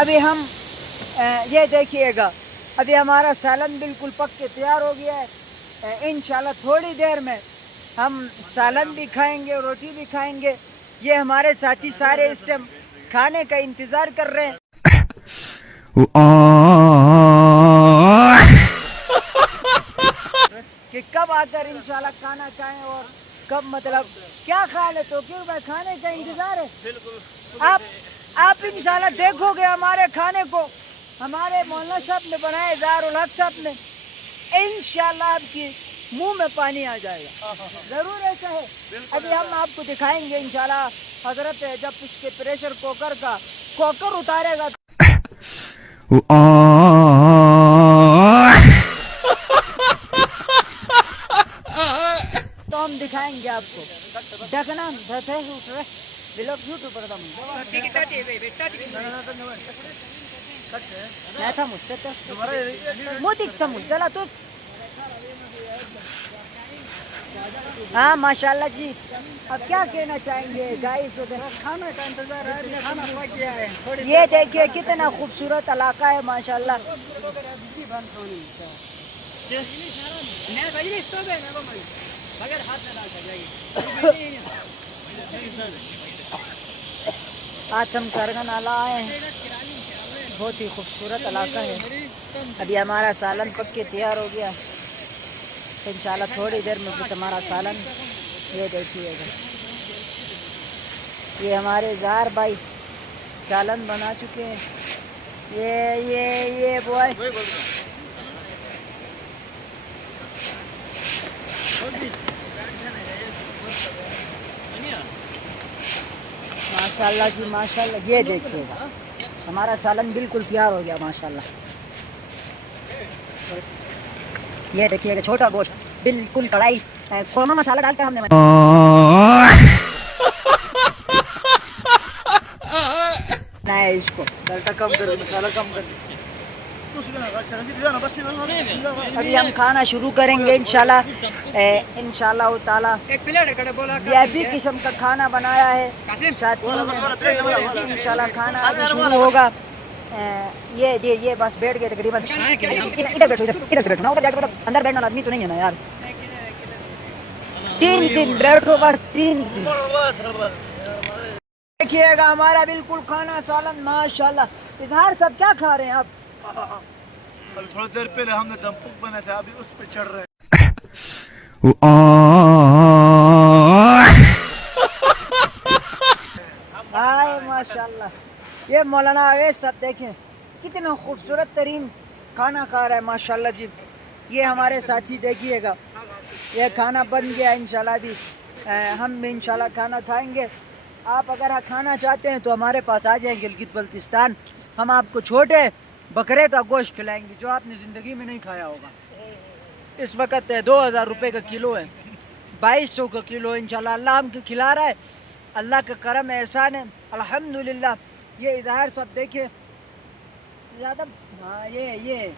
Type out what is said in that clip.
ابھی ہم یہ دیکھیے گا، ابھی ہمارا سالن بالکل پک کے تیار ہو گیا ہے۔ انشاءاللہ تھوڑی دیر میں ہم سالن بھی کھائیں گے، روٹی بھی کھائیں گے۔ یہ ہمارے ساتھی سارے اس ٹائم کھانے کا انتظار کر رہے ہیں کہ کب آ کر انشاءاللہ کھانا کھائیں، اور کب مطلب کیا خیال ہے؟ تو کیوں میں کھانے کا انتظار ہے؟ آپ انشاءاللہ دیکھو گے ہمارے کھانے کو، ہمارے مولانا صاحب نے بنائے، اظہار الحق صاحب نے، انشاءاللہ آپ کی منہ میں پانی آ جائے گا، ضرور ایسا ہے۔ ابھی ہم آپ کو دکھائیں گے انشاءاللہ حضرت جب اس کے پریشر کوکر کا کوکر اتارے گا تو ہم دکھائیں گے آپ کو ڈھکنا ہاں ماشاءاللہ جی۔ اب کیا کہنا چاہیں گے گائز؟ کھانا کا انتظار ہے، کھانا پک گیا ہے۔ یہ دیکھیے کتنا خوبصورت علاقہ ہے ماشاءاللہ۔ آج ہم کرگن آلا آئے ہیں، بہت ہی خوبصورت علاقہ ہے۔ ابھی ہمارا سالن پک کے تیار ہو گیا، انشاءاللہ تھوڑی دیر میں بس ہمارا سالن یہ دیکھیے گا۔ یہ ہمارے زہر بھائی سالن بنا چکے ہیں۔ یہ بوائے ماشاءاللہ جی ماشاءاللہ۔ یہ دیکھیے گا ہمارا سالن بالکل تیار ہو گیا ماشاءاللہ۔ یہ دیکھیے گا چھوٹا گوشت بالکل کڑھائی قورمہ مسالہ ڈال کر ہم نے بنایا اس کو۔ کم کر، مسالہ کم کر۔ ابھی ہم کھانا شروع کریں گے انشاءاللہ انشاءاللہ تعالیٰ۔ وی آئی پی قسم کا کھانا بنایا ہے ساتھیوں نے، انشاءاللہ کھانا ابھی شروع ہوگا۔ یہ بس بیٹھ گئے تقریباً، ادھر سے بیٹھو نا، ادھر جا کے اندر بیٹھنا لازمی تو نہیں ہے نا یار۔ تین بیٹھو بس، تین۔ دیکھیے گا ہمارا بالکل کھانا سالن ماشاءاللہ۔ اظہار صاحب کیا کھا رہے ہیں آپ؟ ابھی تھوڑی دیر پہلے ہم نے دم پک بنا تھا، ابھی اس پہ چڑھ رہے ہیں۔ ہائے ماشاءاللہ۔ یہ مولانا اویس صاحب دیکھیں کتنا خوبصورت ترین کھانا کھا رہا ہے ماشاءاللہ جی۔ یہ ہمارے ساتھی دیکھیے گا، یہ کھانا بن گیا انشاءاللہ۔ ابھی ہم بھی انشاءاللہ کھانا کھائیں گے۔ آپ اگر کھانا چاہتے ہیں تو ہمارے پاس آ جائیں گلگت بلتستان، ہم آپ کو چھوٹے بکرے کا گوشت کھلائیں گے جو آپ نے زندگی میں نہیں کھایا ہوگا۔ اس وقت 2000 روپے کا کلو ہے، 2200 کا کلو انشاءاللہ۔ اللہ ہم کو کھلا رہا ہے، اللہ کا کرم احسان ہے الحمدللہ۔ یہ اظہار صاحب دیکھیں زیادہ، ہاں یہ